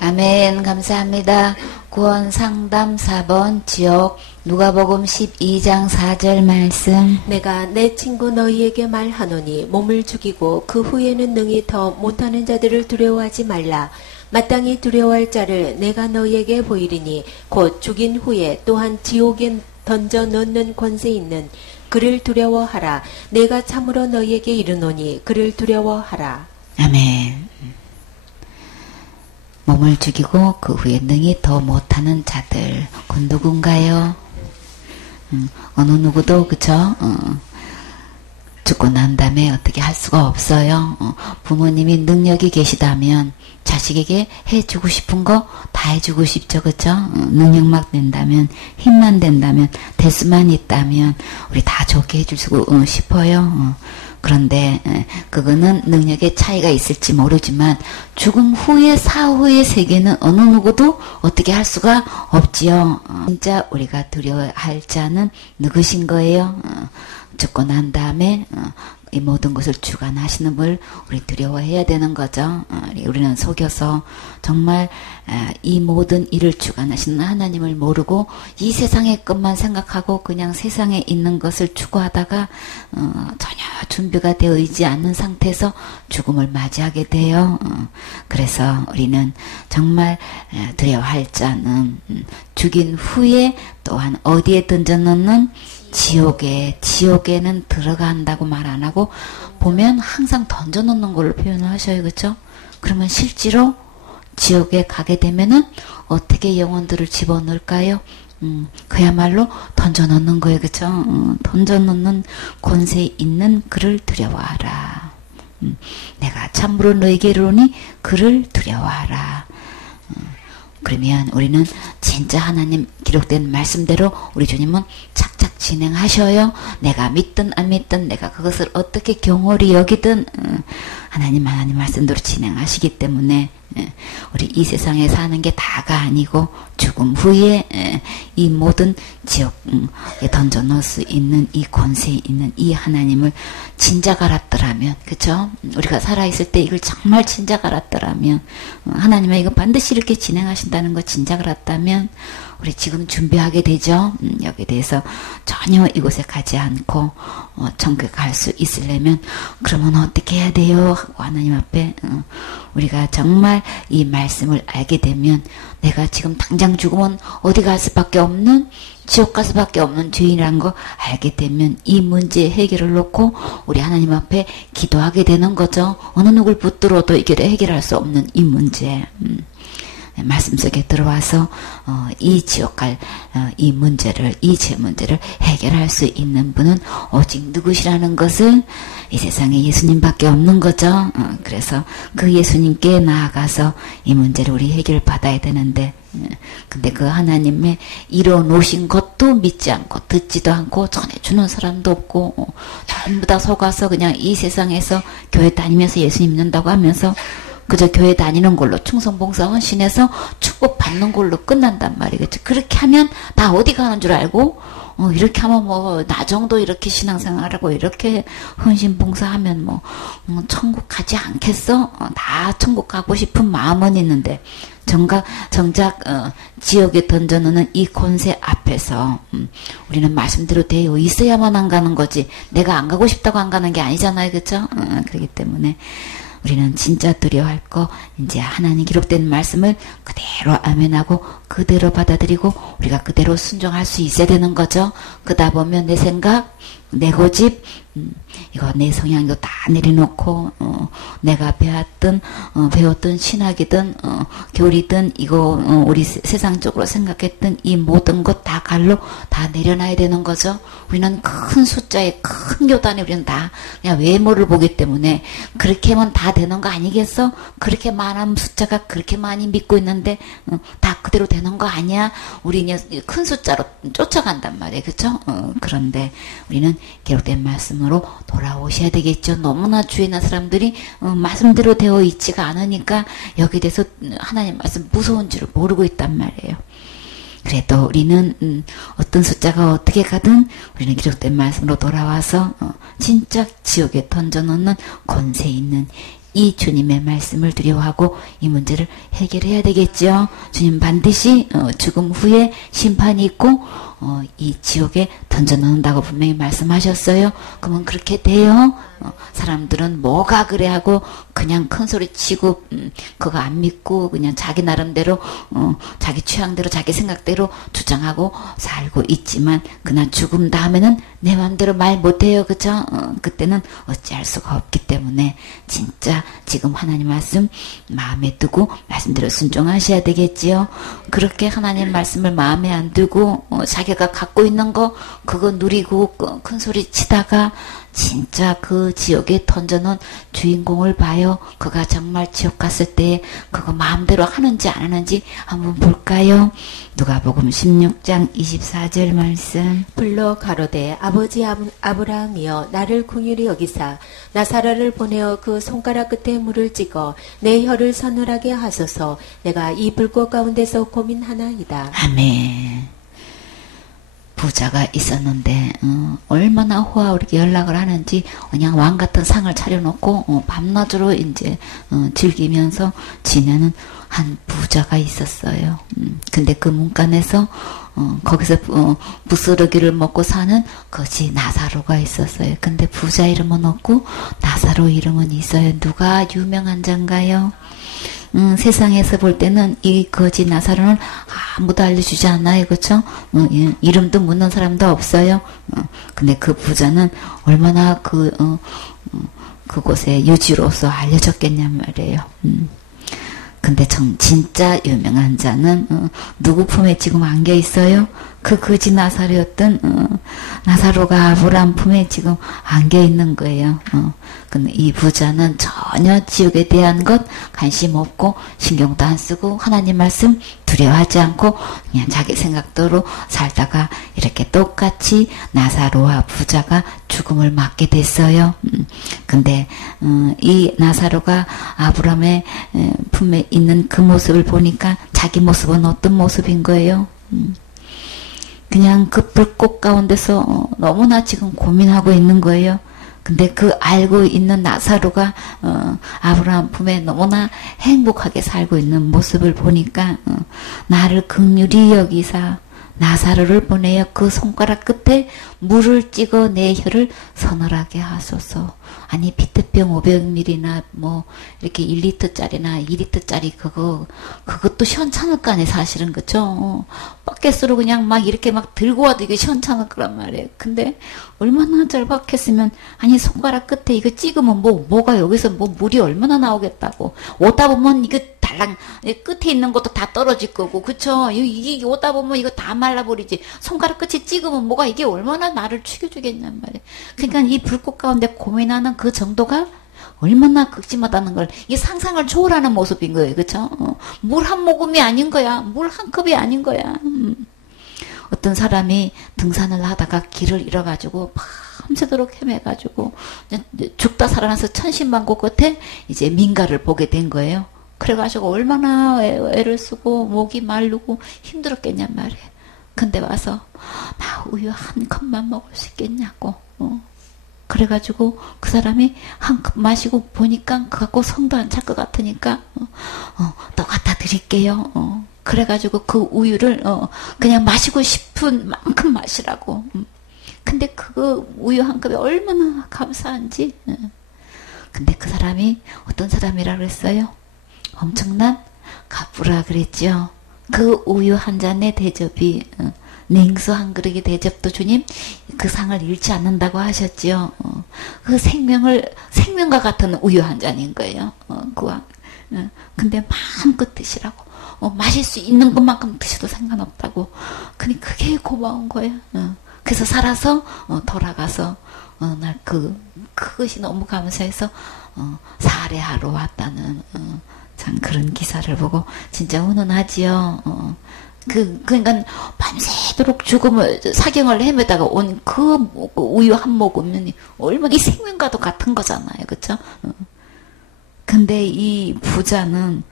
아멘. 감사합니다. 구원 상담 4번 지옥 누가복음 12장 4절 말씀. 내가 내 친구 너희에게 말하노니 몸을 죽이고 그 후에는 능히 더 못하는 자들을 두려워하지 말라. 마땅히 두려워할 자를 내가 너희에게 보이리니 곧 죽인 후에 또한 지옥에 던져 넣는 권세 있는 그를 두려워하라. 내가 참으로 너희에게 이르노니 그를 두려워하라. 아멘. 몸을 죽이고 그 후에 능히 더 못하는 자들, 그 누군가요? 어느 누구도 그쵸? 죽고 난 다음에 어떻게 할 수가 없어요. 부모님이 능력이 계시다면 자식에게 해주고 싶은 거 다 해주고 싶죠. 그쵸? 능력만 된다면, 힘만 된다면, 대수만 있다면 우리 다 좋게 해주고 싶어요. 그런데 그거는 능력의 차이가 있을지 모르지만 죽음 후의 사후의 세계는 어느 누구도 어떻게 할 수가 없지요. 진짜 우리가 두려워할 자는 누구신 거예요? 죽고 난 다음에 이 모든 것을 주관하시는 분 우리 두려워해야 되는 거죠. 우리는 속여서 정말 이 모든 일을 주관하시는 하나님을 모르고 이 세상의 것만 생각하고 그냥 세상에 있는 것을 추구하다가 전혀 준비가 되어 있지 않는 상태에서 죽음을 맞이하게 돼요. 그래서 우리는 정말 두려워할 자는 죽인 후에 또한 어디에 던져놓는 지옥에는 들어간다고 말 안 하고 보면 항상 던져놓는 걸로 표현을 하셔요. 그렇죠? 그러면 실제로 지옥에 가게 되면은 어떻게 영혼들을 집어넣을까요? 그야말로 던져놓는 거예요. 그렇죠? 던져놓는 권세 있는 그를 두려워하라. 내가 참으로 너에게 이르노니 그를 두려워하라. 그러면 우리는 진짜 하나님 기록된 말씀대로 우리 주님은 착착 진행하셔요. 내가 믿든 안 믿든 내가 그것을 어떻게 경홀히 여기든 하나님 말씀대로 진행하시기 때문에 우리 이 세상에 사는 게 다가 아니고 죽음 후에 이 모든 지옥에 던져 넣을 수 있는 이 권세 있는 이 하나님을 진작 알았더라면, 그쵸? 우리가 살아있을 때 이걸 정말 진작 알았더라면, 하나님은 이거 반드시 이렇게 진행하신다는 거 진작 알았다면 우리 지금 준비하게 되죠. 여기에 대해서 전혀 이곳에 가지 않고 천국에 갈 수 있으려면 그러면 어떻게 해야 돼요? 하고 하나님 앞에 우리가 정말 이 말씀을 알게 되면 내가 지금 당장 죽으면 어디 갈 수밖에 없는 지옥 갈 수밖에 없는 죄인이라는 거 알게 되면 이 문제의 해결을 놓고 우리 하나님 앞에 기도하게 되는 거죠. 어느 누굴 붙들어도 해결할 수 없는 이 문제. 말씀 속에 들어와서 이 지옥 갈 이 문제를, 이 죄 문제를 해결할 수 있는 분은 오직 누구시라는 것을 이 세상에 예수님밖에 없는 거죠. 그래서 그 예수님께 나아가서 이 문제를 우리 해결받아야 되는데, 근데 그 하나님의 이뤄놓으신 것도 믿지 않고 듣지도 않고 전해주는 사람도 없고 전부 다 속아서 그냥 이 세상에서 교회 다니면서 예수 믿는다고 하면서 그저 교회 다니는 걸로 충성봉사 헌신해서 축복받는 걸로 끝난단 말이겠죠. 그렇게 하면 다 어디 가는 줄 알고 이렇게 하면 나 정도 이렇게 신앙생활하고 이렇게 헌신봉사하면 천국 가지 않겠어? 다 천국 가고 싶은 마음은 있는데 정작 지옥에 던져놓는 이 권세 앞에서 우리는 말씀대로 되어 있어야만 안 가는 거지 내가 안 가고 싶다고 안 가는 게 아니잖아요. 그렇죠? 그렇기 때문에 우리는 진짜 두려워할 거 이제 하나님 기록된 말씀을 그대로 아멘하고 그대로 받아들이고 우리가 그대로 순종할 수 있어야 되는 거죠. 그러다 보면 내 생각, 내 고집, 이거 내 성향 이거 다 내려놓고 내가 배웠던 신학이든 교리든 이거 우리 세상적으로 생각했던 이 모든 것 다 갈로 다 내려놔야 되는 거죠. 우리는 큰 숫자의 큰 교단에 우리는 다 그냥 외모를 보기 때문에 그렇게 하면 다 되는 거 아니겠어? 그렇게 많은 숫자가 그렇게 많이 믿고 있는데 다 그대로 되는 거 아니야? 우리는 큰 숫자로 쫓아간단 말이에요. 그렇죠? 그런데 우리는 기록된 말씀으로 돌아오셔야 되겠죠. 너무나 주위에 있는 사람들이 말씀대로 되어 있지가 않으니까 여기에 대해서 하나님 말씀 무서운 줄을 모르고 있단 말이에요. 그래도 우리는 어떤 숫자가 어떻게 가든 우리는 기록된 말씀으로 돌아와서 진짜 지옥에 던져놓는 권세 있는 이 주님의 말씀을 두려워하고 이 문제를 해결해야 되겠죠. 주님 반드시 죽음 후에 심판이 있고 이 지옥에 던져놓는다고 분명히 말씀하셨어요. 그러면 그렇게 돼요. 사람들은 뭐가 그래 하고 그냥 큰 소리 치고 그거 안 믿고 그냥 자기 나름대로 자기 취향대로 자기 생각대로 주장하고 살고 있지만 그날 죽음 다음에는 내 마음대로 말 못해요. 그쵸? 그때는 어찌할 수가 없기 때문에 진짜 지금 하나님 말씀 마음에 두고 말씀대로 순종하셔야 되겠지요. 그렇게 하나님 말씀을 마음에 안 두고 자기가 갖고 있는 거 그거 누리고 큰 소리 치다가 진짜 그 지옥에 던져놓은 주인공을 봐요. 그가 정말 지옥 갔을 때 그거 마음대로 하는지 안 하는지 한번 볼까요? 누가복음 16장 24절 말씀. 불러 가로되 아버지 아브라함이여 나를 긍휼히 여기사 나사로를 보내어 그 손가락 끝에 물을 찍어 내 혀를 서늘하게 하소서. 내가 이 불꽃 가운데서 고민하나이다. 아멘. 부자가 있었는데 얼마나 호화롭게 연락을 하는지 그냥 왕 같은 상을 차려놓고 밤낮으로 이제 즐기면서 지내는 한 부자가 있었어요. 근데 그 문간에서 거기서 부스러기를 먹고 사는 것이 나사로가 있었어요. 근데 부자 이름은 없고 나사로 이름은 있어요. 누가 유명한 자인가요? 세상에서 볼 때는 이 거지 나사로는 아무도 알려주지 않아요. 그쵸? 이름도 묻는 사람도 없어요. 근데 그 부자는 얼마나 그곳에 유지로서 알려졌겠냔 말이에요. 근데 진짜 유명한 자는 누구 품에 지금 안겨 있어요? 그 거지 나사로였던 나사로가 아브라함 품에 지금 안겨 있는 거예요. 근데 이 부자는 전혀 지옥에 대한 것 관심 없고 신경도 안 쓰고 하나님 말씀 두려워하지 않고 그냥 자기 생각대로 살다가 이렇게 똑같이 나사로와 부자가 죽음을 맞게 됐어요. 근데 이 나사로가 아브라함의 품에 있는 그 모습을 보니까 자기 모습은 어떤 모습인 거예요? 그냥 그 불꽃 가운데서 너무나 지금 고민하고 있는 거예요. 근데 그 알고 있는 나사로가 아브라함 품에 너무나 행복하게 살고 있는 모습을 보니까 나를 긍휼히 여기사 나사로를 보내어 그 손가락 끝에 물을 찍어 내 혀를 서늘하게 하소서. 아니 피트병 500ml나 뭐 이렇게 1리터짜리나 2리터짜리 그것도 시원찮을 거 아니에요 사실은. 그쵸? 바켓으로 그냥 막 이렇게 막 들고 와도 이게 시원찮을 거란 말이에요. 근데 얼마나 절박했으면 아니 손가락 끝에 이거 찍으면 뭐가 여기서 물이 얼마나 나오겠다고. 오다 보면 이거 달랑 끝에 있는 것도 다 떨어질 거고. 그쵸? 이게 오다 보면 이거 다 말라버리지. 손가락 끝에 찍으면 뭐가 이게 얼마나 나를 죽여주겠냔 말이에요. 그러니까 이 불꽃 가운데 고민하는 그 정도가 얼마나 극심하다는 걸 이 상상을 초월하는 모습인 거예요. 그쵸? 물 한 모금이 아닌 거야. 물 한 컵이 아닌 거야. 어떤 사람이 등산을 하다가 길을 잃어가지고 밤새도록 헤매가지고 죽다 살아나서 천신만고 끝에 이제 민가를 보게 된 거예요. 그래가지고 얼마나 애를 쓰고 목이 마르고 힘들었겠냔 말이에요. 근데 와서 나 우유 한 컵만 먹을 수 있겠냐고. 그래가지고 그 사람이 한 컵 마시고 보니까 그거 갖고 성도 안 찰 것 같으니까 또 갖다 드릴게요. 그래가지고 그 우유를 그냥 마시고 싶은 만큼 마시라고. 근데 그 우유 한 컵이 얼마나 감사한지. 근데 그 사람이 어떤 사람이라 그랬어요? 엄청난 가부라 그랬죠. 그 우유 한 잔의 대접이 냉수 한 그릇의 대접도 주님 그 상을 잃지 않는다고 하셨지요. 그 생명과 같은 우유 한 잔인 거예요. 근데 마음껏 드시라고. 마실 수 있는 것만큼 드셔도 상관없다고. 근데 그게 고마운 거예요. 그래서 살아서 돌아가서 날 그것이 너무 감사해서 살해하러 왔다는 참 그런 기사를 보고 진짜 훈훈하지요. 그러니까 밤새도록 죽음을 사경을 헤매다가 온 그 우유 한 모금은 얼마나 이 생명과도 같은 거잖아요. 그쵸? 근데 이 부자는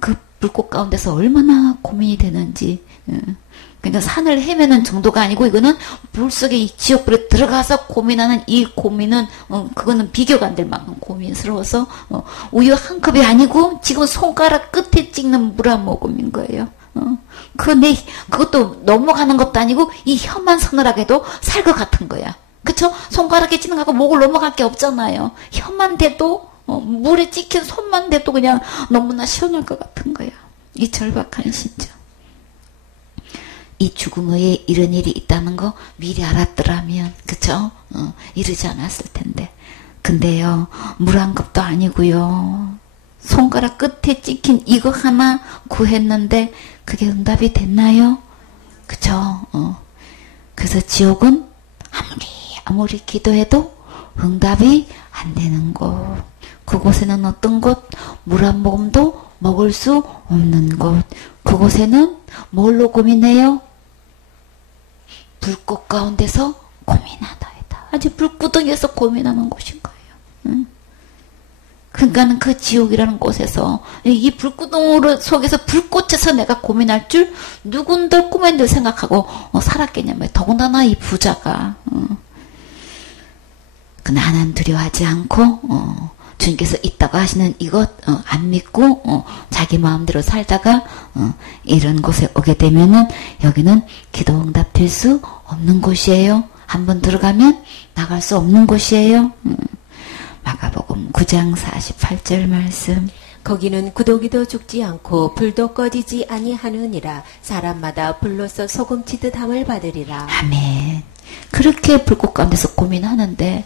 그 불꽃 가운데서 얼마나 고민이 되는지. 그러니까 산을 헤매는 정도가 아니고 이거는 물속에 이 지옥불에 들어가서 고민하는 이 고민은 그거는 비교가 안 될 만큼 고민스러워서 우유 한 컵이 아니고 지금 손가락 끝에 찍는 물 한 모금인 거예요. 그것도 넘어가는 것도 아니고 이 혀만 서늘하게도 살 것 같은 거야. 그쵸? 손가락에 찍는 거하고 목을 넘어갈 게 없잖아요. 혀만 대도 물에 찍힌 손만 대도 그냥 너무나 시원할 것 같은 거야. 이 절박한 심정. 이 죽음 후에 이런 일이 있다는 거 미리 알았더라면, 그쵸? 이러지 않았을 텐데. 근데요, 물 한 컵도 아니고요. 손가락 끝에 찍힌 이거 하나 구했는데 그게 응답이 됐나요? 그쵸? 그래서 지옥은 아무리 기도해도 응답이 안 되는 곳. 그곳에는 어떤 곳? 물 한 모금도 먹을 수 없는 곳. 그곳에는 뭘로 고민해요? 불꽃 가운데서 고민하다. 아직 불구덩이에서 고민하는 곳인 거예요. 그러니까는 그 지옥이라는 곳에서 이 불구덩이 속에서 불꽃에서 내가 고민할 줄 누군들 꿈엔들 생각하고 살았겠냐면 더군다나 이 부자가 그 나는 두려워하지 않고 주님께서 있다고 하시는 이것 안 믿고 자기 마음대로 살다가 이런 곳에 오게 되면은 여기는 기도 응답될 수 없는 곳이에요. 한번 들어가면 나갈 수 없는 곳이에요. 마가복음 9장 48절 말씀. 거기는 구더기도 죽지 않고 불도 꺼지지 아니하느니라. 사람마다 불로서 소금치듯 함을 받으리라. 아멘. 그렇게 불꽃 가운데서 고민하는데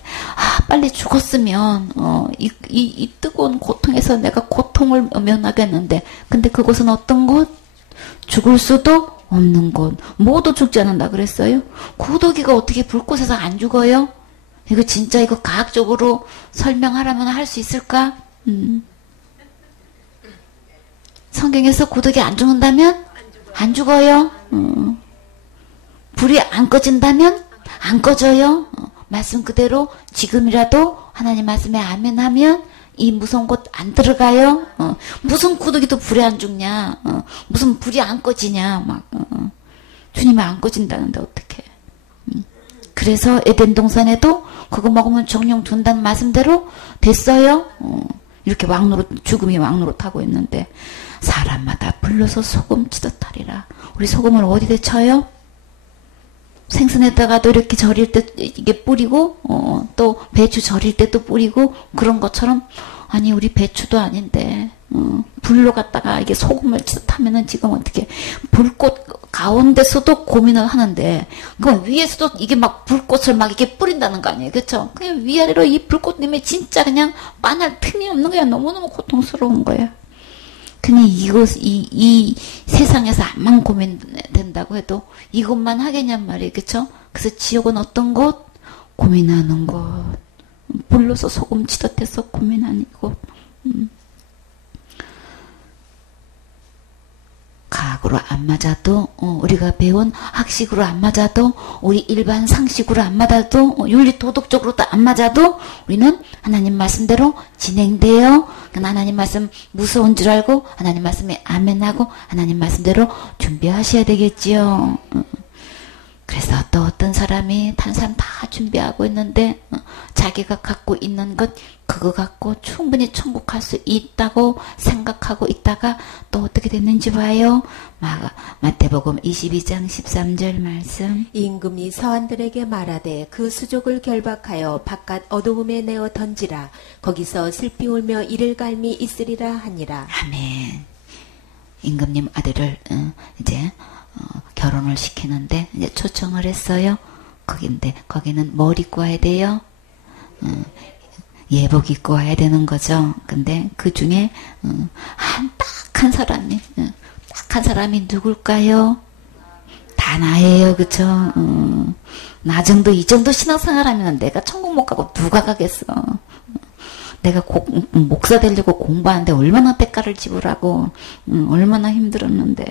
빨리 죽었으면 이 뜨거운 고통에서 내가 고통을 면하겠는데 근데 그곳은 어떤 곳? 죽을 수도 없는 곳. 모두 죽지 않는다 그랬어요? 구더기가 어떻게 불꽃에서 안 죽어요? 이거 진짜 이거 과학적으로 설명하라면 할 수 있을까? 성경에서 구더기 안 죽는다면? 안 죽어요. 불이 안 꺼진다면? 안 꺼져요. 말씀 그대로 지금이라도 하나님 말씀에 아멘하면 이 무서운 곳 안 들어가요. 무슨 구더기도 불에 안 죽냐. 무슨 불이 안 꺼지냐. 주님이 안 꺼진다는데 어떡해. 그래서 에덴 동산에도 그거 먹으면 정령 둔다는 말씀대로 됐어요. 이렇게 죽음이 왕노로 타고 있는데 사람마다 불러서 소금 치듯 하리라. 우리 소금을 어디다 쳐요? 생선에다가도 이렇게 절일 때 이게 뿌리고 또 배추 절일 때도 뿌리고 그런 것처럼 아니 우리 배추도 아닌데 불로 갖다가 이게 소금을 치듯 하면은 지금 어떻게 불꽃 가운데서도 고민을 하는데 그럼 위에서도 이게 막 불꽃을 막 이렇게 뿌린다는 거 아니에요, 그렇죠? 그냥 위아래로 이 불꽃님이 진짜 그냥 빠날 틈이 없는 거야. 너무너무 고통스러운 거야. 그냥 이 세상에서 암만 고민된다고 해도 이것만 하겠냔 말이에요. 그쵸? 그래서 지옥은 어떤 곳? 고민하는 곳. 불로서 소금 치듯 해서 고민하는 곳. 과학으로 안 맞아도 우리가 배운 학식으로 안 맞아도 우리 일반 상식으로 안 맞아도 윤리 도덕적으로도 안 맞아도 우리는 하나님 말씀대로 진행돼요. 하나님 말씀 무서운 줄 알고 하나님 말씀에 아멘하고 하나님 말씀대로 준비하셔야 되겠지요. 그래서 또 어떤 사람이 다른 사람 다 준비하고 있는데 자기가 갖고 있는 것 그거 갖고 충분히 천국할 수 있다고 생각하고 있다가 또 어떻게 됐는지 봐요. 마태복음 22장 13절 말씀. 임금이 서한들에게 말하되 그 수족을 결박하여 바깥 어두움에 내어 던지라. 거기서 슬피 울며 이를 갈미 있으리라 하니라. 아멘. 임금님 아들을 이제 결혼을 시키는데 이제 초청을 했어요. 거기는 뭘 입고 와야 돼요? 예복 입고 와야 되는 거죠. 근데 그 중에 딱 한 사람이 누굴까요? 다 나예요, 그쵸? 나 정도 이 정도 신앙생활하면 내가 천국 못 가고 누가 가겠어? 내가 목사 되려고 공부하는데 얼마나 대가를 지불하고 얼마나 힘들었는데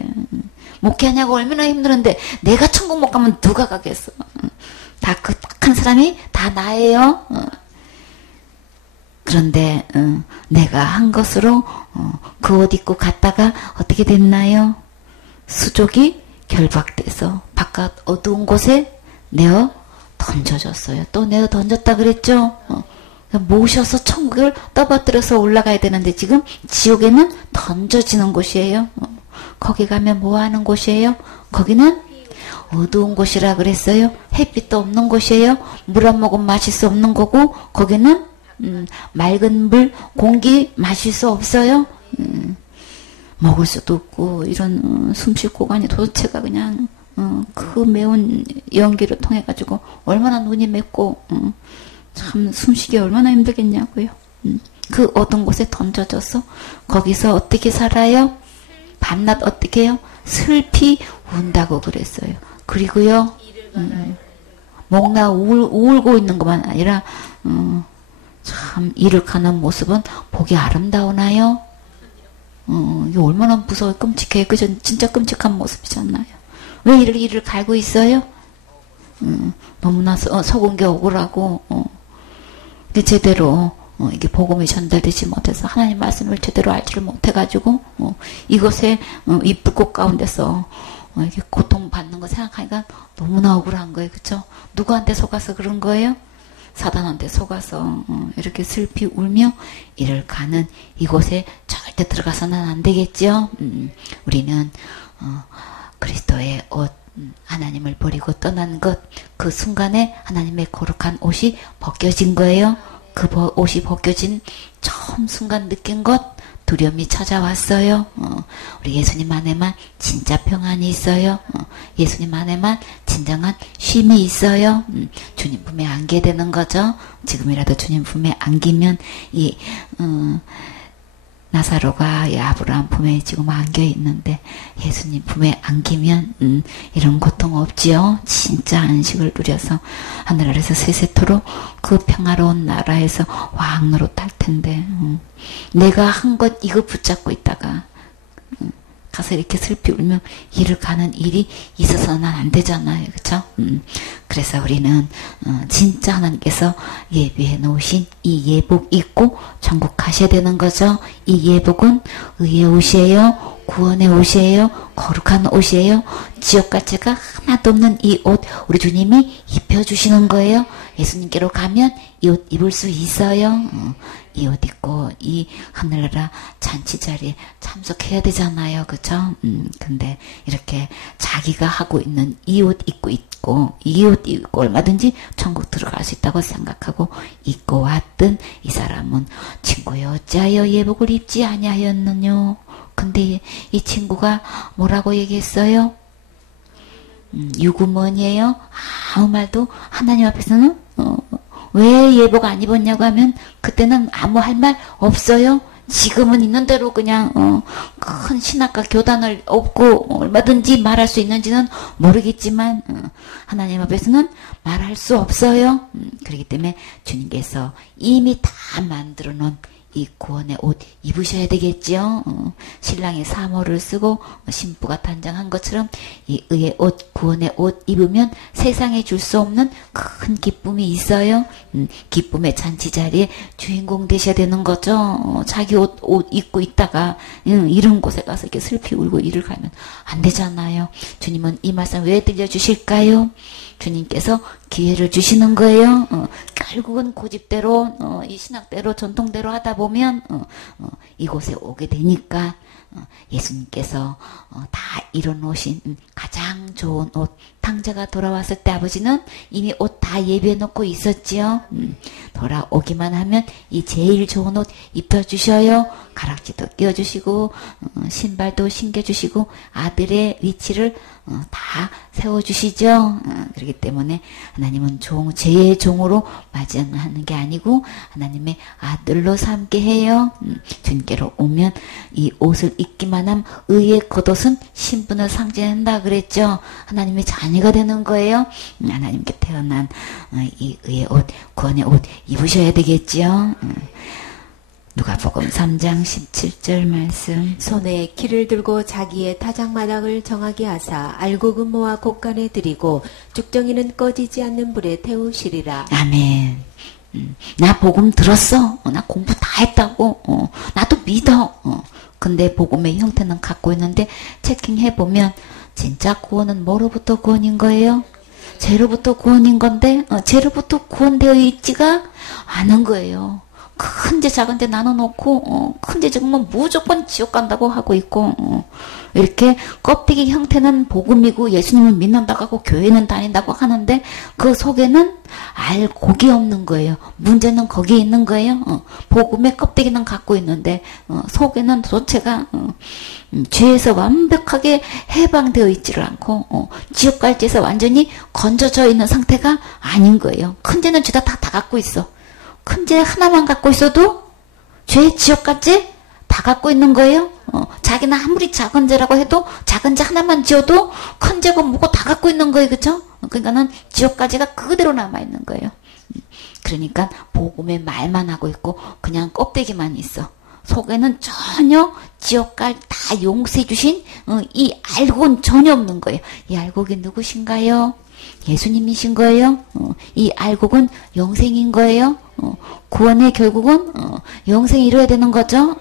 목회하냐고 얼마나 힘들었는데 내가 천국 못 가면 누가 가겠어? 다 그 딱 한 사람이 다 나예요. 그런데 내가 한 것으로 그 옷 입고 갔다가 어떻게 됐나요? 수족이 결박돼서 바깥 어두운 곳에 내어 던져졌어요. 또 내어 던졌다 그랬죠? 모셔서 천국을 떠받들어서 올라가야 되는데 지금 지옥에는 던져지는 곳이에요. 거기 가면 뭐 하는 곳이에요? 거기는 어두운 곳이라 그랬어요. 햇빛도 없는 곳이에요. 물 한 모금 마실 수 없는 거고 거기는 맑은 물, 공기 마실 수 없어요. 먹을 수도 없고 이런 숨쉴 공간이 도대체가 그냥 그 매운 연기를 통해 가지고 얼마나 눈이 맵고 참 숨쉬기 얼마나 힘들겠냐고요. 그 어두운 곳에 던져져서 거기서 어떻게 살아요? 밤낮 어떻게 해요? 슬피 운다고 그랬어요. 그리고요 뭔가 울고 있는 것만 아니라 참 이를 가는 모습은 보기 아름다우나요? 이게 얼마나 무서워 끔찍해. 그죠? 진짜 끔찍한 모습이잖아요. 왜 이를 갈고 있어요? 너무나 속은 게 억울하고 근데 제대로 이게 복음이 전달되지 못해서 하나님 말씀을 제대로 알지를 못해가지고 이것에 이 불꽃 가운데서 이렇게 고통받는 거 생각하니까 너무나 억울한 거예요. 그쵸? 누구한테 속아서 그런 거예요? 사단한테 속아서 이렇게 슬피 울며 이를 가는 이곳에 절대 들어가서는 안 되겠죠. 우리는 그리스도의 옷 하나님을 버리고 떠난 것 그 순간에 하나님의 거룩한 옷이 벗겨진 거예요. 그 옷이 벗겨진 처음 순간 느낀 것 두려움이 찾아왔어요. 우리 예수님 안에만 진짜 평안이 있어요. 예수님 안에만 진정한 쉼이 있어요. 주님 품에 안게 되는 거죠. 지금이라도 주님 품에 안기면 이 나사로가 아브라함 품에 지금 안겨 있는데 예수님 품에 안기면 이런 고통 없지요. 진짜 안식을 누려서 하늘 아래서 세세토록 그 평화로운 나라에서 왕 노릇할 텐데 내가 한 것 이거 붙잡고 있다가 가서 이렇게 슬피 울면 이를 가는 일이 있어서는 안 되잖아요. 그쵸? 그래서 우리는 진짜 하나님께서 예비해 놓으신 이 예복 입고 천국 가셔야 되는 거죠. 이 예복은 의의 옷이에요. 구원의 옷이에요. 거룩한 옷이에요. 지옥가치가 하나도 없는 이 옷 우리 주님이 입혀주시는 거예요. 예수님께로 가면 이 옷 입을 수 있어요. 이 옷 입고 이 하늘나라 잔치 자리에 참석해야 되잖아요. 그쵸? 근데 이렇게 자기가 하고 있는 이 옷 입고 있고 이 옷 입고 얼마든지 천국 들어갈 수 있다고 생각하고 입고 왔던 이 사람은 친구여 어찌하여 예복을 입지 아니하였느뇨. 근데 이 친구가 뭐라고 얘기했어요? 유구먼이에요. 아무 말도 하나님 앞에서는 왜 예복 안 입었냐고 하면 그때는 아무 할 말 없어요. 지금은 있는 대로 그냥 큰 신학과 교단을 얻고 얼마든지 말할 수 있는지는 모르겠지만 하나님 앞에서는 말할 수 없어요. 그렇기 때문에 주님께서 이미 다 만들어 놓은 이 구원의 옷 입으셔야 되겠지요. 신랑이 사모를 쓰고 신부가 단장한 것처럼 이 의의 옷, 구원의 옷 입으면 세상에 줄 수 없는 큰 기쁨이 있어요. 기쁨의 잔치 자리에 주인공 되셔야 되는 거죠. 자기 옷 입고 있다가 이런 곳에 가서 이렇게 슬피 울고 이를 가면 안 되잖아요. 주님은 이 말씀 왜 들려주실까요? 주님께서 기회를 주시는 거예요. 결국은 고집대로 이 신학대로 전통대로 하다 보면 이곳에 오게 되니까 예수님께서 다 이뤄놓으신 가장 좋은 옷 탕자가 돌아왔을 때 아버지는 이미 옷 다 예비해 놓고 있었지요. 돌아오기만 하면 이 제일 좋은 옷 입혀주셔요. 가락지도 끼워주시고 신발도 신겨주시고 아들의 위치를 다 세워주시죠. 그렇기 때문에 하나님은 제의 종으로 맞이하는 게 아니고 하나님의 아들로 삼게 해요. 주님께로 오면 이 옷을 입기만 하면 의의 겉옷은 신분을 상징한다 그랬죠. 하나님의 자녀가 되는 거예요. 하나님께 태어난 이 의의 옷, 구원의 옷 입으셔야 되겠지요. 누가복음 3장 17절 말씀. 손에 키를 들고 자기의 타작마당을 정하게 하사 알고 근모와 곡간에 들이고 죽정이는 꺼지지 않는 불에 태우시리라. 아멘. 나 복음 들었어. 나 공부 다 했다고. 나도 믿어. 근데 복음의 형태는 갖고 있는데 체킹해보면 진짜 구원은 뭐로부터 구원인 거예요? 죄로부터 구원인 건데 죄로부터 구원되어 있지가 않은 거예요. 큰죄 작은죄 나눠놓고 큰죄 적으면 무조건 지옥 간다고 하고 있고 이렇게 껍데기 형태는 복음이고 예수님을 믿는다고 하고 교회는 다닌다고 하는데 그 속에는 알곡이 없는 거예요. 문제는 거기에 있는 거예요. 복음의 껍데기는 갖고 있는데 속에는 도대체가 죄에서 완벽하게 해방되어 있지를 않고 지옥 갈 죄에서 완전히 건져져 있는 상태가 아닌 거예요. 큰 죄는 죄다 다 갖고 있어. 큰 죄 하나만 갖고 있어도 죄 지옥 갈 죄 다 갖고 있는 거예요. 자기는 아무리 작은 죄라고 해도 작은 죄 하나만 지어도 큰 죄고 뭐고 다 갖고 있는 거예요. 그죠? 그러니까는 지옥까지가 그대로 남아있는 거예요. 그러니까 복음의 말만 하고 있고 그냥 껍데기만 있어. 속에는 전혀 지옥갈 다 용서해 주신 이 알곡은 전혀 없는 거예요. 이 알곡이 누구신가요? 예수님이신 거예요. 이 알곡은 영생인 거예요. 구원의 결국은 영생이 이루어야 되는 거죠.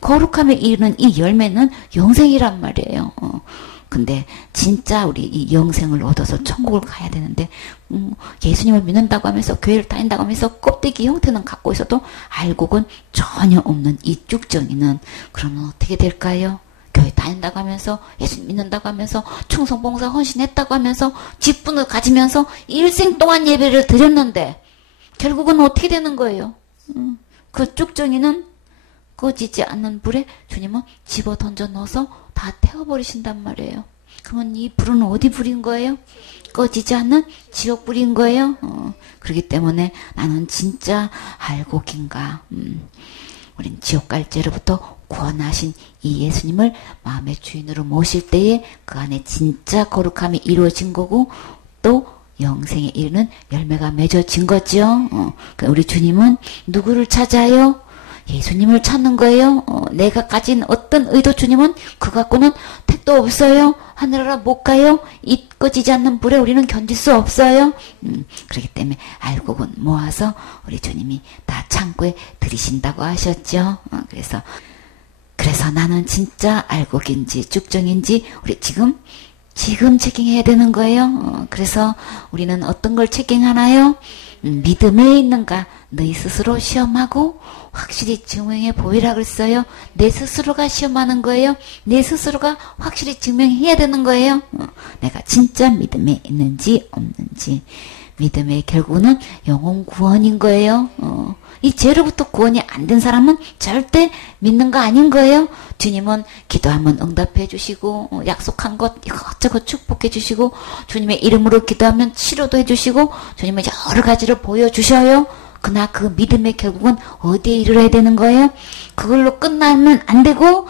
거룩함에 이르는 이 열매는 영생이란 말이에요. 근데 진짜 우리 이 영생을 얻어서 천국을 가야 되는데 예수님을 믿는다고 하면서 교회를 다닌다고 하면서 껍데기 형태는 갖고 있어도 알곡은 전혀 없는 이 쭉정이는 그러면 어떻게 될까요? 교회 다닌다고 하면서 예수님 믿는다고 하면서 충성봉사 헌신했다고 하면서 직분을 가지면서 일생 동안 예배를 드렸는데 결국은 어떻게 되는 거예요? 그 쭉정이는 꺼지지 않는 불에 주님은 집어 던져 넣어서 다 태워버리신단 말이에요. 그러면 이 불은 어디 불인 거예요? 꺼지지 않는 지옥 불인 거예요. 그렇기 때문에 나는 진짜 알곡인가? 우린 지옥 갈 죄로부터 구원하신 이 예수님을 마음의 주인으로 모실 때에 그 안에 진짜 거룩함이 이루어진 거고 또 영생에 이르는 열매가 맺어진 거죠. 우리 주님은 누구를 찾아요? 예수님을 찾는 거예요. 내가 가진 어떤 의도 주님은 그거 갖고는 택도 없어요. 하늘나라 못 가요. 이 꺼지지 않는 불에 우리는 견딜 수 없어요. 그렇기 때문에 알곡은 모아서 우리 주님이 다 창고에 들이신다고 하셨죠. 그래서 나는 진짜 알곡인지 쭉정인지 우리 지금 체킹해야 되는 거예요. 그래서 우리는 어떤 걸 체킹하나요? 믿음에 있는가 너희 스스로 시험하고 확실히 증명해 보이라 그랬어요. 내 스스로가 시험하는 거예요. 내 스스로가 확실히 증명해야 되는 거예요. 내가 진짜 믿음에 있는지 없는지. 믿음의 결국은 영혼 구원인 거예요. 이 죄로부터 구원이 안 된 사람은 절대 믿는 거 아닌 거예요. 주님은 기도하면 응답해 주시고 약속한 것 이것저것 축복해 주시고 주님의 이름으로 기도하면 치료도 해 주시고 주님은 여러 가지를 보여주셔요. 그러나 그 믿음의 결국은 어디에 이르러야 되는 거예요? 그걸로 끝나면 안 되고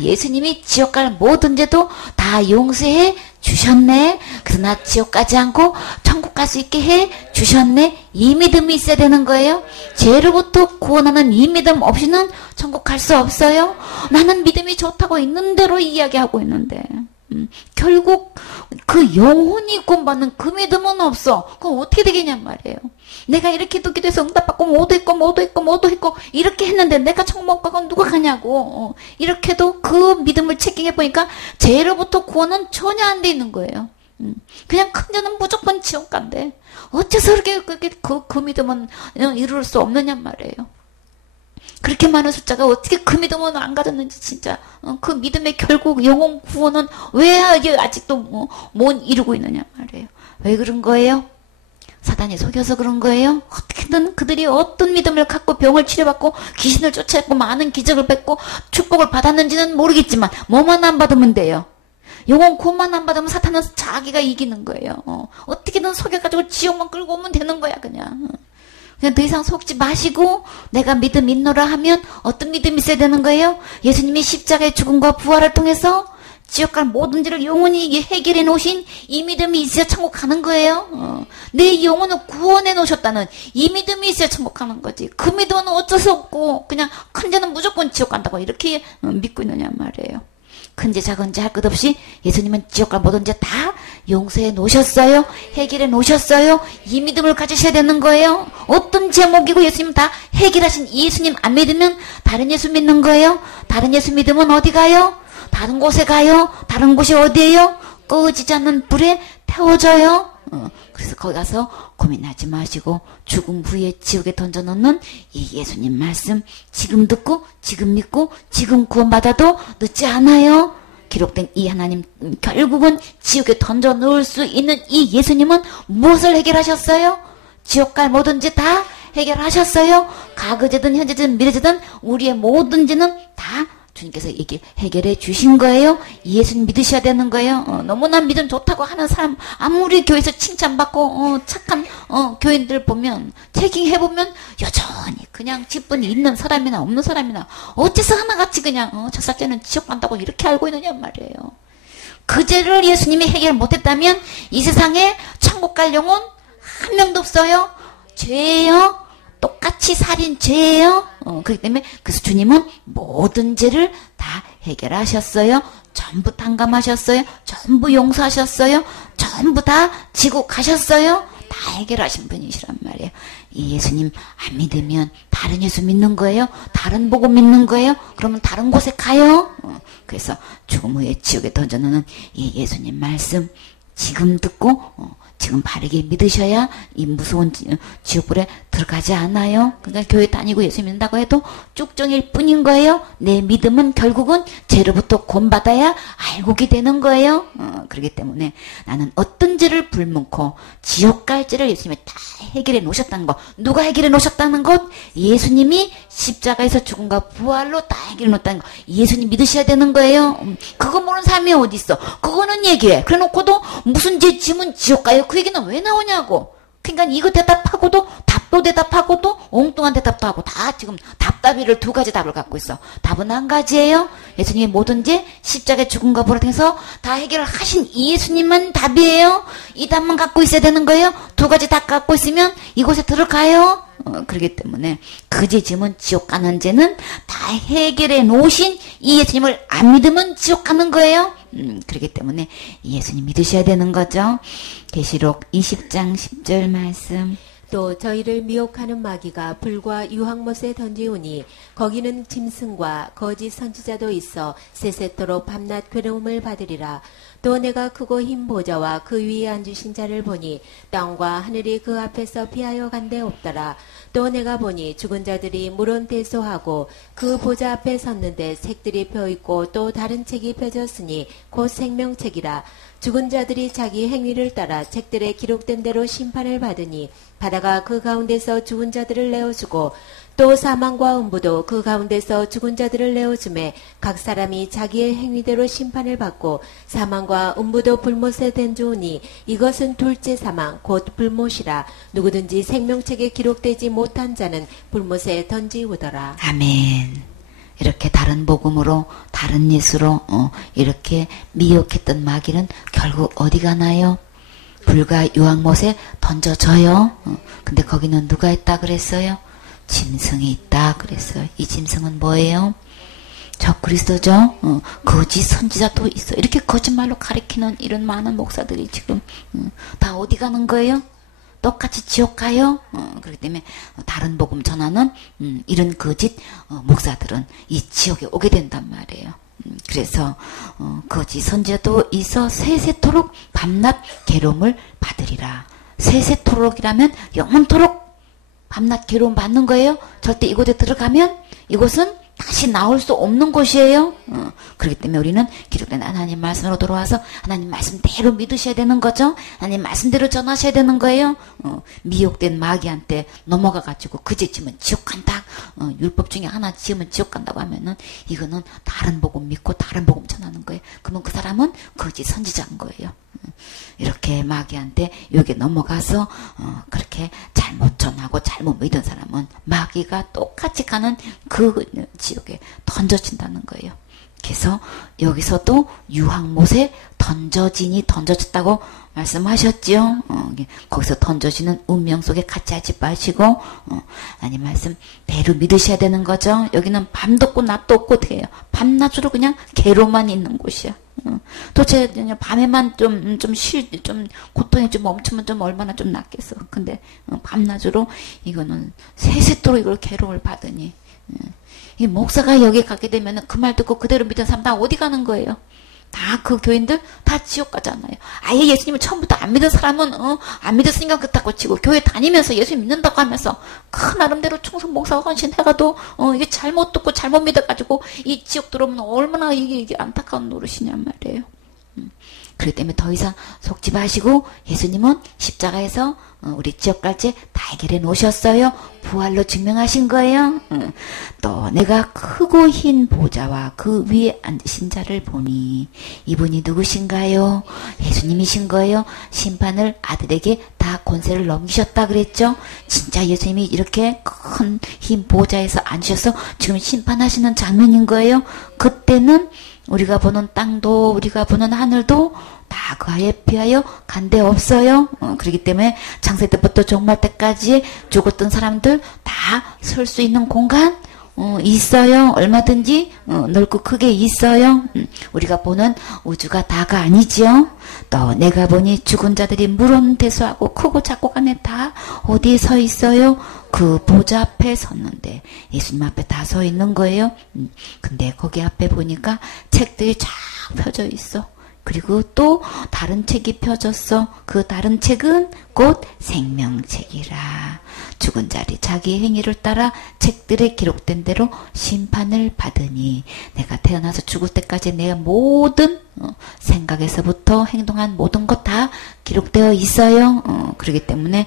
예수님이 지옥 갈 모든 죄도 다 용서해 주셨네. 그러나 지옥 가지 않고 천국 갈 수 있게 해 주셨네. 이 믿음이 있어야 되는 거예요. 죄로부터 구원하는 이 믿음 없이는 천국 갈 수 없어요. 나는 믿음이 좋다고 있는 대로 이야기하고 있는데 결국 그 영혼이 구원받는 그 믿음은 없어. 그럼 어떻게 되겠냔 말이에요. 내가 이렇게 기도해서 응답받고 뭐도 했고 이렇게 했는데 내가 천국 가면 누가 가냐고. 이렇게도 그 믿음을 체킹해보니까 죄로부터 구원은 전혀 안 돼 있는 거예요. 그냥 큰 죄는 무조건 지옥 간대. 어째서 그렇게 그 믿음은 이룰 수 없느냔 말이에요. 그렇게 많은 숫자가 어떻게 그 믿음은 안 가졌는지 진짜 그 믿음의 결국 영혼 구원은 왜 아직도 못 이루고 있느냐 말이에요. 왜 그런 거예요? 사단이 속여서 그런 거예요. 어떻게든 그들이 어떤 믿음을 갖고 병을 치료받고 귀신을 쫓아냈고 많은 기적을 뱉고 축복을 받았는지는 모르겠지만 뭐만 안 받으면 돼요. 영혼 구원만 안 받으면 사탄은 자기가 이기는 거예요. 어떻게든 속여가지고 지옥만 끌고 오면 되는 거야 그냥 더 이상 속지 마시고 내가 믿음 있노라 하면 어떤 믿음이 있어야 되는 거예요? 예수님이 십자가의 죽음과 부활을 통해서 지옥 갈 모든 죄를 영원히 해결해 놓으신 이 믿음이 있어야 천국 가는 거예요. 내 영혼을 구원해 놓으셨다는 이 믿음이 있어야 천국 가는 거지. 그 믿음은 어쩔 수 없고 그냥 큰 죄는 무조건 지옥 간다고 이렇게 믿고 있느냐 말이에요. 큰지 작은지 할 것 없이 예수님은 지옥과 모든 죄 다 용서해 놓으셨어요. 해결해 놓으셨어요. 이 믿음을 가지셔야 되는 거예요. 어떤 제목이고 예수님 다 해결하신 예수님 안 믿으면 다른 예수 믿는 거예요. 다른 예수 믿으면 어디 가요? 다른 곳에 가요. 다른 곳이 어디예요? 꺼지지 않는 불에 태워져요. 그래서 거기 가서 고민하지 마시고 죽음 후에 지옥에 던져놓는 이 예수님 말씀 지금 듣고 지금 믿고 지금 구원받아도 늦지 않아요. 기록된 이 하나님, 결국은 지옥에 던져 놓을 수 있는 이 예수님은 무엇을 해결하셨어요? 지옥 갈 모든 죄 다 해결하셨어요. 과거죄든 현재든 미래죄든 우리의 모든 죄는 다 주님께서 해결해 주신 거예요. 예수님 믿으셔야 되는 거예요. 너무나 믿음 좋다고 하는 사람, 아무리 교회에서 칭찬받고 착한 교인들 보면 체킹해보면 여전히 그냥 직분이 있는 사람이나 없는 사람이나 어째서 하나같이 그냥 저 사람은 지옥 간다고 이렇게 알고 있느냐 말이에요. 그 죄를 예수님이 해결 못했다면 이 세상에 천국 갈 영혼 한 명도 없어요. 죄예요. 똑같이 살인 죄예요. 그렇기 때문에 그래서 주님은 모든 죄를 다 해결하셨어요. 전부 탕감하셨어요. 전부 용서하셨어요. 전부 다 지고 가셨어요. 다 해결하신 분이시란 말이에요. 이 예수님 안 믿으면 다른 예수 믿는 거예요. 다른 복음 믿는 거예요. 그러면 다른 곳에 가요. 그래서 죽음 후에 지옥에 던져놓는 이 예수님 말씀 지금 듣고 지금 바르게 믿으셔야 이 무서운 지옥불에 들어가지 않아요. 그러니까 교회 다니고 예수 믿는다고 해도 쭉정일 뿐인 거예요. 내 믿음은 결국은 죄로부터 구원받아야 알고게 되는 거예요. 그렇기 때문에 나는 어떤 죄를 불문코 지옥 갈 죄를 예수님이 다 해결해 놓으셨다는 것. 누가 해결해 놓으셨다는 것? 예수님이 십자가에서 죽음과 부활로 다 해결해 놓았다는 것. 예수님 믿으셔야 되는 거예요. 그거 모르는 사람이 어디 있어. 그거는 얘기해. 그래 놓고도 무슨 죄 지면 지옥 가요. 그 얘기는 왜 나오냐고. 그러니까 이거 대답하고도 답도 대답하고도 엉뚱한 대답도 하고 다 지금 답답이를 두 가지 답을 갖고 있어. 답은 한 가지예요. 예수님이 뭐든지 십자가의 죽음과 부활을 통해서 다 해결을 하신 이 예수님만 답이에요. 이 답만 갖고 있어야 되는 거예요. 두 가지 답 갖고 있으면 이곳에 들어가요. 그렇기 때문에 그 죄 지면 지옥 가는 죄는 다 해결해 놓으신 이 예수님을 안 믿으면 지옥 가는 거예요. 그렇기 때문에 예수님 믿으셔야 되는 거죠. 계시록 20장 10절 말씀. 또 저희를 미혹하는 마귀가 불과 유황못에 던지오니 거기는 짐승과 거짓 선지자도 있어 세세토록 밤낮 괴로움을 받으리라. 또 내가 크고 흰 보좌와 그 위에 앉으신 자를 보니 땅과 하늘이 그 앞에서 피하여 간데 없더라. 또 내가 보니 죽은 자들이 물론대소하고 그 보좌 앞에 섰는데 책들이 펴있고 또 다른 책이 펴졌으니 곧 생명책이라. 죽은 자들이 자기 행위를 따라 책들에 기록된 대로 심판을 받으니 바다가 그 가운데서 죽은 자들을 내어주고 또 사망과 음부도 그 가운데서 죽은 자들을 내어주매 각 사람이 자기의 행위대로 심판을 받고 사망과 음부도 불못에 던져오니 이것은 둘째 사망 곧 불못이라. 누구든지 생명책에 기록되지 못한 자는 불못에 던지우더라. 아멘. 이렇게 다른 복음으로 다른 예수로 이렇게 미혹했던 마귀는 결국 어디 가나요? 불과 유황못에 던져져요. 근데 거기는 누가 있다 그랬어요? 짐승이 있다 그랬어요. 이 짐승은 뭐예요? 적그리스도죠. 거짓 선지자도 있어. 이렇게 거짓말로 가리키는 이런 많은 목사들이 지금 다 어디 가는 거예요? 똑같이 지옥 가요. 그렇기 때문에 다른 복음 전하는 이런 거짓 목사들은 이 지옥에 오게 된단 말이에요. 그래서 거짓 선지자도 있어 세세토록 밤낮 괴로움을 받으리라. 세세토록이라면 영원토록 밤낮 괴로움 받는 거예요. 절대 이곳에 들어가면 이곳은 다시 나올 수 없는 곳이에요. 그렇기 때문에 우리는 기록된 하나님 말씀으로 돌아와서 하나님 말씀대로 믿으셔야 되는 거죠. 하나님 말씀대로 전하셔야 되는 거예요. 미혹된 마귀한테 넘어가가지고 그 죄 지면 지옥 간다. 율법 중에 하나 지으면 지옥 간다고 하면은 이거는 다른 복음 믿고 다른 복음 전하는 거예요. 그러면 그 사람은 거짓 선지자인 거예요. 이렇게 마귀한테 여기 넘어가서 그렇게 잘못 전하고 잘못 믿은 사람은 마귀가 똑같이 가는 그 지옥에 던져진다는 거예요. 그래서 여기서도 유황못에 던져졌다고 말씀하셨지요. 거기서 던져지는 운명 속에 같이 하지 마시고 아니 말씀 대로 믿으셔야 되는 거죠. 여기는 밤도 없고 낮도 없고 어떻게 해요? 밤낮으로 그냥 개로만 있는 곳이야. 도대체 밤에만 좀 고통이 좀 멈추면 좀 얼마나 좀 낫겠어. 근데 밤낮으로 이거는 세세토록 이걸 괴로움을 받으니 이 목사가 여기 가게 되면 그 말 듣고 그대로 믿는 사람 다 어디 가는 거예요? 다 그 교인들 다 지옥 가잖아요. 아예 예수님을 처음부터 안 믿은 사람은 안 믿었으니까 그렇다고 치고 교회 다니면서 예수님 믿는다고 하면서 큰 나름대로 충성 목사가 헌신해가도 이게 잘못 듣고 잘못 믿어가지고 이 지옥 들어오면 얼마나 이게 안타까운 노릇이냔 말이에요. 그렇기 때문에 더 이상 속지 마시고 예수님은 십자가에서 우리 지옥 갈지 다 해결해 놓으셨어요. 부활로 증명하신 거예요. 또 내가 크고 흰 보좌와 그 위에 앉으신 자를 보니 이분이 누구신가요? 예수님이신 거예요. 심판을 아들에게 다 권세를 넘기셨다 그랬죠. 진짜 예수님이 이렇게 큰 흰 보좌에서 앉으셔서 지금 심판하시는 장면인 거예요. 그때는 우리가 보는 땅도 우리가 보는 하늘도 다 그하에 피하여 간 데 없어요. 그렇기 때문에 창세 때부터 종말 때까지 죽었던 사람들 다 설 수 있는 공간 있어요. 얼마든지 넓고 크게 있어요. 우리가 보는 우주가 다가 아니지요. 또 내가 보니 죽은 자들이 물론대수하고 크고 작고 간에 다 어디에 서 있어요? 그 보좌 앞에 섰는데 예수님 앞에 다 서 있는 거예요. 근데 거기 앞에 보니까 책들이 쫙 펴져 있어. 그리고 또 다른 책이 펴졌어. 그 다른 책은 곧 생명책이라. 죽은 자리 자기 행위를 따라 책들에 기록된 대로 심판을 받으니 내가 태어나서 죽을 때까지 내 모든 생각에서부터 행동한 모든 것 다 기록되어 있어요. 그렇기 때문에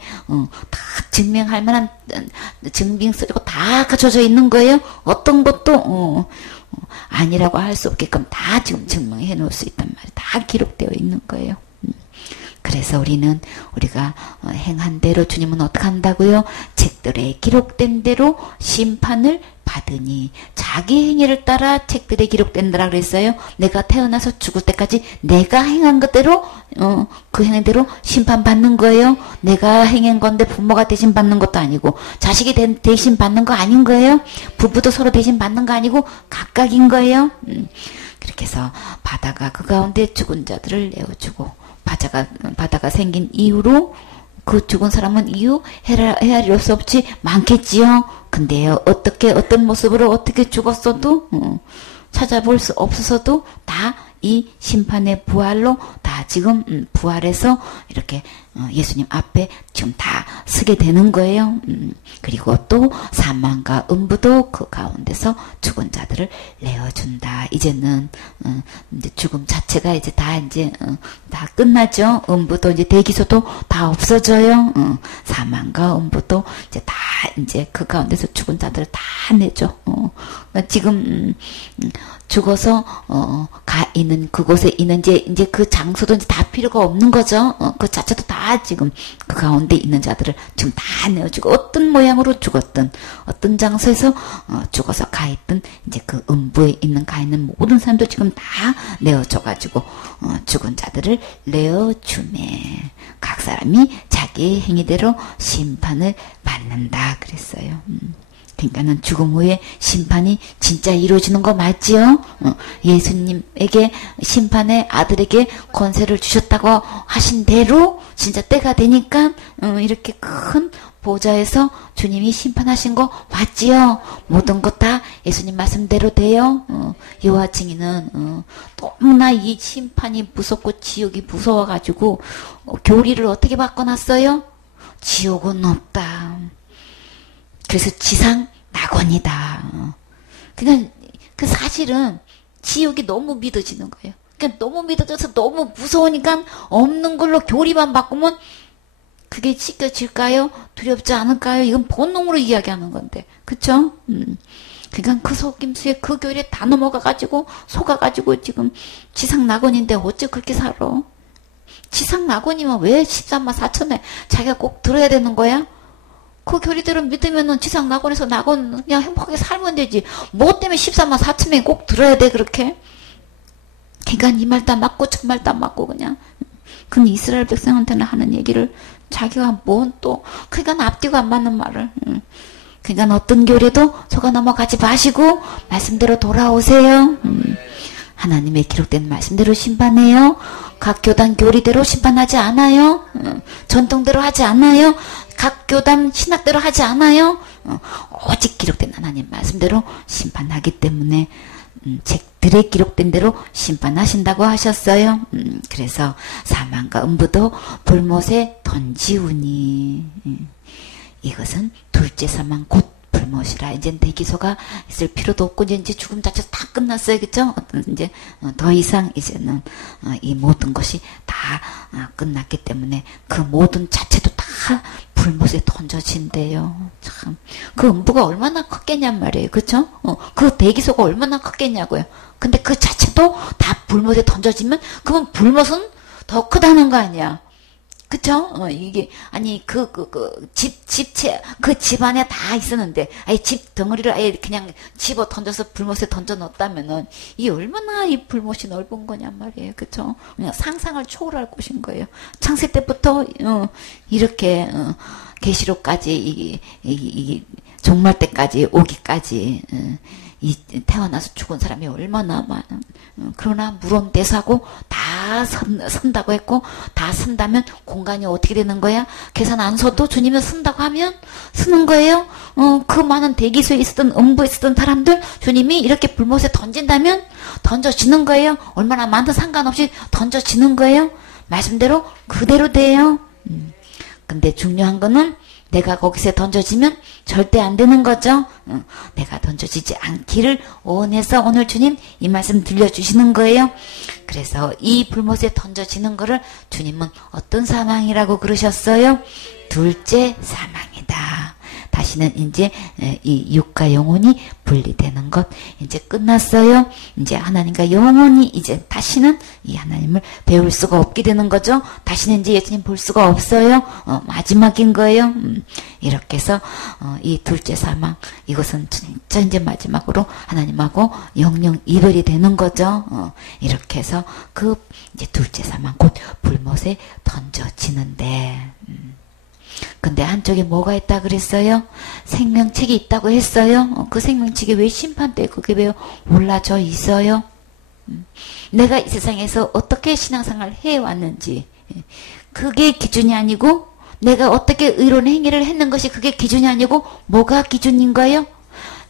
다 증명할 만한 증빙서리고 다 갖춰져 있는 거예요. 어떤 것도 아니라고 할 수 없게끔 다 지금 증명해 놓을 수 있단 말이에요. 다 기록되어 있는 거예요. 그래서 우리가 행한 대로 주님은 어떻게 한다고요? 책들에 기록된 대로 심판을 받으니 자기 행위를 따라 책들에 기록된다라 그랬어요. 내가 태어나서 죽을 때까지 내가 행한 것대로 그 행위대로 심판받는 거예요. 내가 행한 건데 부모가 대신 받는 것도 아니고 자식이 대신 받는 거 아닌 거예요. 부부도 서로 대신 받는 거 아니고 각각인 거예요. 그렇게 해서 바다가 그 가운데 죽은 자들을 내어주고 바다가 생긴 이후로 그 죽은 사람은 이유 헤아릴 수 없이 많겠지요. 근데요, 어떤 모습으로 어떻게 죽었어도 찾아볼 수 없어서도 다 이 심판의 부활로 다 지금 부활해서 이렇게 예수님 앞에 지금 다 서게 되는 거예요. 그리고 또 사망과 음부도 그 가운데서 죽은 자들을 내어준다. 이제는 이제 죽음 자체가 이제 다 끝나죠. 음부도 이제 대기소도 다 없어져요. 사망과 음부도 이제 그 가운데서 죽은 자들을 다 내죠. 지금 죽어서 가 있는 그곳에 있는 이제 그 장소도 이제 다 필요가 없는 거죠. 그 자체도 다 지금 그 가운데 있는 자들을 지금 다 내어주고 어떤 모양으로 죽었든 어떤 장소에서 죽어서 가 있든 이제 그 음부에 가 있는 모든 사람도 지금 다 내어줘가지고 죽은 자들을 내어주매 각 사람이 자기 행위대로 심판을 받는다 그랬어요. 그러니까는 죽음 후에 심판이 진짜 이루어지는 거 맞지요? 예수님에게 심판의 아들에게 권세를 주셨다고 하신 대로 진짜 때가 되니까 이렇게 큰 보좌에서 주님이 심판하신 거 맞지요? 모든 것 다 예수님 말씀대로 돼요. 여호와 증인은 너무나 이 심판이 무섭고 지옥이 무서워가지고 교리를 어떻게 바꿔놨어요? 지옥은 없다. 그래서 지상 낙원이다. 그냥 그 사실은 지옥이 너무 믿어지는 거예요. 그러니까 너무 믿어져서 너무 무서우니까 없는 걸로 교리만 바꾸면 그게 씻겨질까요? 두렵지 않을까요? 이건 본능으로 이야기하는 건데, 그쵸? 그러니까 그 속임수에 그 교리에 다 넘어가가지고 속아가지고 지금 지상 낙원인데 어째 그렇게 살아? 지상 낙원이면 왜 13만 4천에 자기가 꼭 들어야 되는 거야? 그 교리대로 믿으면은 지상 낙원에서 낙원 그냥 행복하게 살면 되지. 뭐 때문에 14만 4천 명이 꼭 들어야 돼 그렇게? 그러니까 이 말도 안 맞고 저 말도 안 맞고 그냥. 근데 이스라엘 백성한테는 하는 얘기를 자기가 뭔 또 그러니까 앞뒤가 안 맞는 말을. 그러니까 어떤 교리도 속아 넘어가지 마시고 말씀대로 돌아오세요. 하나님의 기록된 말씀대로 심판해요. 각 교단 교리대로 심판하지 않아요. 전통대로 하지 않아요. 각 교단 신학대로 하지 않아요. 오직 기록된 하나님 말씀대로 심판하기 때문에 책들에 기록된 대로 심판하신다고 하셨어요. 그래서 사망과 음부도 불못에 던지우니 이것은 둘째 사망 곧 불못이라 이제 대기소가 있을 필요도 없고 이제 죽음 자체가 다 끝났어요, 그렇죠? 이제 더 이상 이제는 이 모든 것이 다 끝났기 때문에 그 모든 자체도 다 불못에 던져진대요. 참, 그 음부가 얼마나 컸겠냔 말이에요, 그렇죠? 그 대기소가 얼마나 컸겠냐고요. 근데 그 자체도 다 불못에 던져지면 그건 불못은 더 크다는 거 아니야. 그쵸? 이게, 아니, 집 안에 다 있었는데, 아예 집 덩어리를 아예 그냥 집어 던져서 불못에 던져 넣었다면은, 이 얼마나 이 불못이 넓은 거냔 말이에요. 그쵸? 그냥 상상을 초월할 곳인 거예요. 창세 때부터, 이렇게, 계시록까지, 종말 때까지 오기까지, 태어나서 죽은 사람이 얼마나 많아. 그러나 물온대사고 다 선다고 했고 다 쓴다면 공간이 어떻게 되는 거야? 계산 안 써도 주님은 쓴다고 하면 쓰는 거예요. 그 많은 대기소에 있었던 음부에 있었던 사람들 주님이 이렇게 불못에 던진다면 던져지는 거예요. 얼마나 많든 상관없이 던져지는 거예요. 말씀대로 그대로 돼요. 근데 중요한 거는 내가 거기서 던져지면 절대 안 되는 거죠. 내가 던져지지 않기를 원해서 오늘 주님 이 말씀 들려주시는 거예요. 그래서 이 불못에 던져지는 거를 주님은 어떤 사망이라고 그러셨어요? 둘째 사망이다. 다시는 이제 이 육과 영혼이 분리되는 것 이제 끝났어요. 이제 하나님과 영혼이 이제 다시는 이 하나님을 배울 수가 없게 되는 거죠. 다시는 이제 예수님 볼 수가 없어요. 마지막인 거예요. 이렇게 해서 이 둘째 사망 이것은 진짜 이제 마지막으로 하나님하고 영영 이별이 되는 거죠. 이렇게 해서 그 이제 둘째 사망 곧 불못에 던져지는데 근데 한쪽에 뭐가 있다 그랬어요? 생명책이 있다고 했어요. 그 생명책이 왜 심판대에 그게 왜 올라져 있어요? 내가 이 세상에서 어떻게 신앙생활을 해왔는지 그게 기준이 아니고 내가 어떻게 의로운 행위를 했는 것이 그게 기준이 아니고 뭐가 기준인 거예요?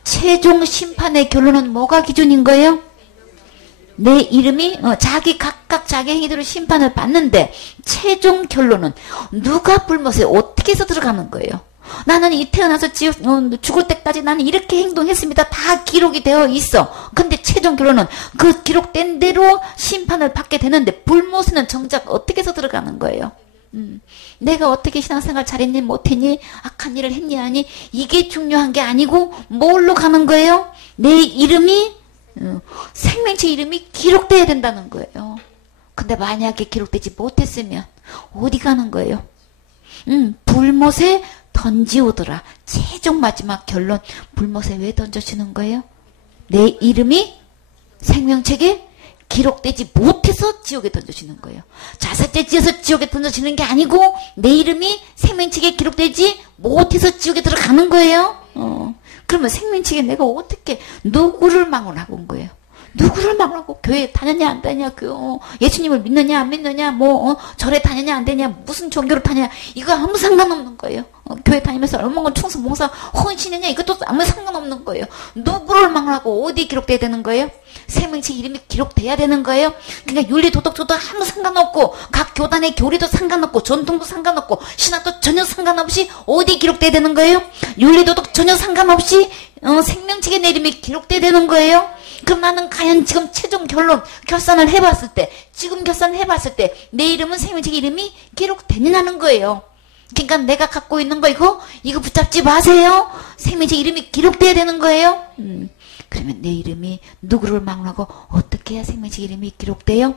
최종 심판의 결론은 뭐가 기준인 거예요? 내 이름이 각각 자기 행위대로 심판을 받는데 최종 결론은 누가 불못에 어떻게 해서 들어가는 거예요. 나는 이 태어나서 죽을 때까지 나는 이렇게 행동했습니다. 다 기록이 되어 있어. 근데 최종 결론은 그 기록된 대로 심판을 받게 되는데 불못에는 정작 어떻게 해서 들어가는 거예요. 내가 어떻게 신앙생활 잘했니 못했니 악한 일을 했니 아니 이게 중요한 게 아니고 뭘로 가는 거예요? 내 이름이 생명체 이름이 기록돼야 된다는 거예요. 근데 만약에 기록되지 못했으면 어디 가는 거예요? 불못에 던지오더라. 최종 마지막 결론 불못에 왜 던져지는 거예요? 내 이름이 생명책에 기록되지 못해서 지옥에 던져지는 거예요. 자살죄 지어서 지옥에 던져지는 게 아니고 내 이름이 생명책에 기록되지 못해서 지옥에 들어가는 거예요. 그러면 생명책에 내가 어떻게 누구를 망언하고 온 거예요? 누구를 망언하고 교회 다녔냐 안 다녔냐 예수님을 믿느냐 안 믿느냐 절에 다녔냐 안 다녔냐 무슨 종교를 다녔냐 이거 아무 상관없는 거예요. 교회 다니면서 얼마나 충성 봉사 헌신했냐 이것도 아무 상관없는 거예요. 누구를 망언하고 어디 기록돼야 되는 거예요? 생명책 이름이 기록돼야 되는 거예요. 그러니까 윤리 도덕조도 아무 상관없고 각 교단의 교리도 상관없고 전통도 상관없고 신학도 전혀 상관없이 어디 기록돼야 되는 거예요? 윤리 도덕 전혀 상관없이 생명책에 내 이름이 기록돼야 되는 거예요. 그럼 나는 과연 지금 최종 결산을 해봤을 때 지금 결산을 해봤을 때 내 이름은 생명책 이름이 기록되느냐는 거예요. 그러니까 내가 갖고 있는 거 이거 붙잡지 마세요. 생명책 이름이 기록돼야 되는 거예요. 그러면 내 이름이 누구를 망언하고 어떻게 해야 생명책 이름이 기록돼요?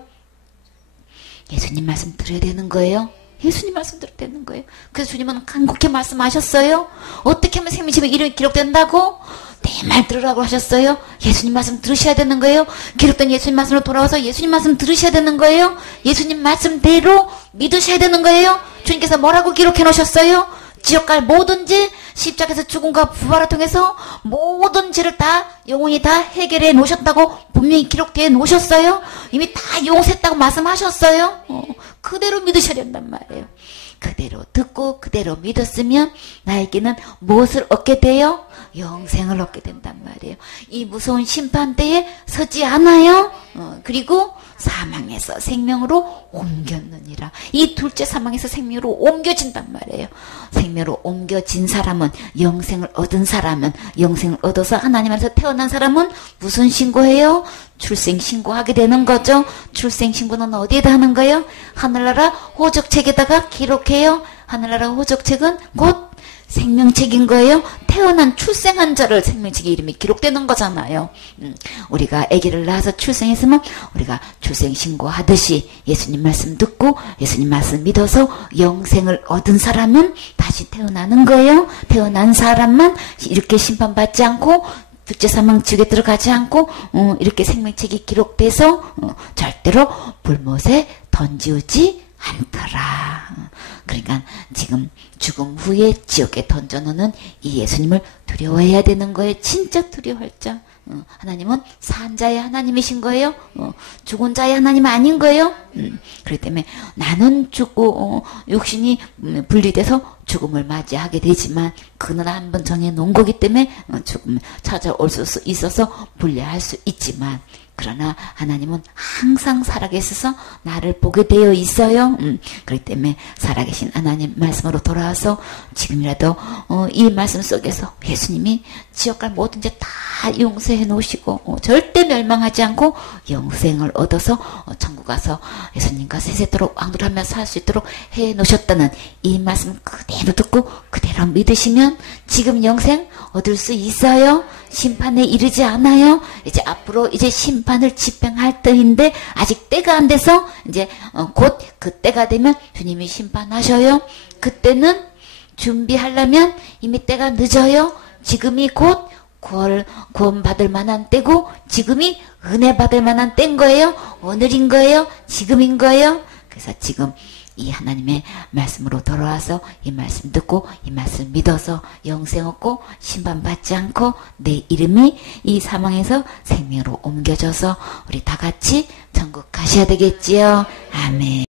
예수님 말씀 들어야 되는 거예요. 예수님 말씀 들어야 되는 거예요. 그래서 주님은 간곡히 말씀하셨어요. 어떻게 하면 생명책에 이름이 기록된다고? 내 말 들으라고 하셨어요. 예수님 말씀 들으셔야 되는 거예요. 기록된 예수님 말씀으로 돌아와서 예수님 말씀 들으셔야 되는 거예요. 예수님 말씀대로 믿으셔야 되는 거예요. 주님께서 뭐라고 기록해 놓으셨어요? 지옥 갈 모든 죄, 십자가에서 죽음과 부활을 통해서 모든 죄를 다 영원히 다 해결해 놓으셨다고 분명히 기록되어 놓으셨어요. 이미 다 용서했다고 말씀하셨어요. 그대로 믿으셔야 된단 말이에요. 그대로 듣고 그대로 믿었으면 나에게는 무엇을 얻게 돼요? 영생을 얻게 된단 말이에요. 이 무서운 심판대에 서지 않아요. 그리고 사망에서 생명으로 옮겼느니라. 이 둘째 사망에서 생명으로 옮겨진단 말이에요. 생명으로 옮겨진 사람은, 영생을 얻은 사람은, 영생을 얻어서 하나님 안에서 태어난 사람은 무슨 신고해요? 출생 신고하게 되는 거죠. 출생 신고는 어디에다 하는 거예요? 하늘나라 호적책에다가 기록해요. 하늘나라 호적책은 곧 생명책인 거예요. 태어난 출생한 자를 생명책에 이름이 기록되는 거잖아요. 우리가 아기를 낳아서 출생했으면 우리가 출생 신고하듯이 예수님 말씀 듣고 예수님 말씀 믿어서 영생을 얻은 사람은 다시 태어나는 거예요. 태어난 사람만 이렇게 심판받지 않고 둘째 사망 지옥에 들어가지 않고 이렇게 생명책이 기록돼서 절대로 불못에 던지우지 않더라. 그러니까 지금 죽음 후에 지옥에 던져놓는 이 예수님을 두려워해야 되는 거예요. 진짜 두려워할 자. 하나님은 산 자의 하나님이신 거예요. 죽은 자의 하나님 아닌 거예요. 그렇기 때문에 나는 죽고 육신이 분리돼서 죽음을 맞이하게 되지만 그는 한번 정해놓은 거기 때문에 죽음을 찾아올 수 있어서 분리할 수 있지만 그러나 하나님은 항상 살아계셔서 나를 보게 되어 있어요. 그렇기 때문에 살아계신 하나님 말씀으로 돌아와서 지금이라도 이 말씀 속에서 예수님이 지옥 갈 모든 죄 다 용서해 놓으시고 절대 멸망하지 않고 영생을 얻어서 천국 가서 예수님과 세세토록 왕들하며 살 수 있도록 해 놓으셨다는 이 말씀 그대로 듣고 그대로 믿으시면 지금 영생 얻을 수 있어요. 심판에 이르지 않아요. 이제 앞으로 이제 심판을 집행할 때인데 아직 때가 안 돼서 이제 곧 그 때가 되면 주님이 심판하셔요. 그때는 준비하려면 이미 때가 늦어요. 지금이 곧 구원 받을 만한 때고 지금이 은혜 받을 만한 때인 거예요. 오늘인 거예요. 지금인 거예요. 그래서 지금 이 하나님의 말씀으로 돌아와서 이 말씀 듣고 이 말씀 믿어서 영생 얻고 심판받지 않고 내 이름이 이 사망에서 생명으로 옮겨져서 우리 다 같이 천국 가셔야 되겠지요. 아멘.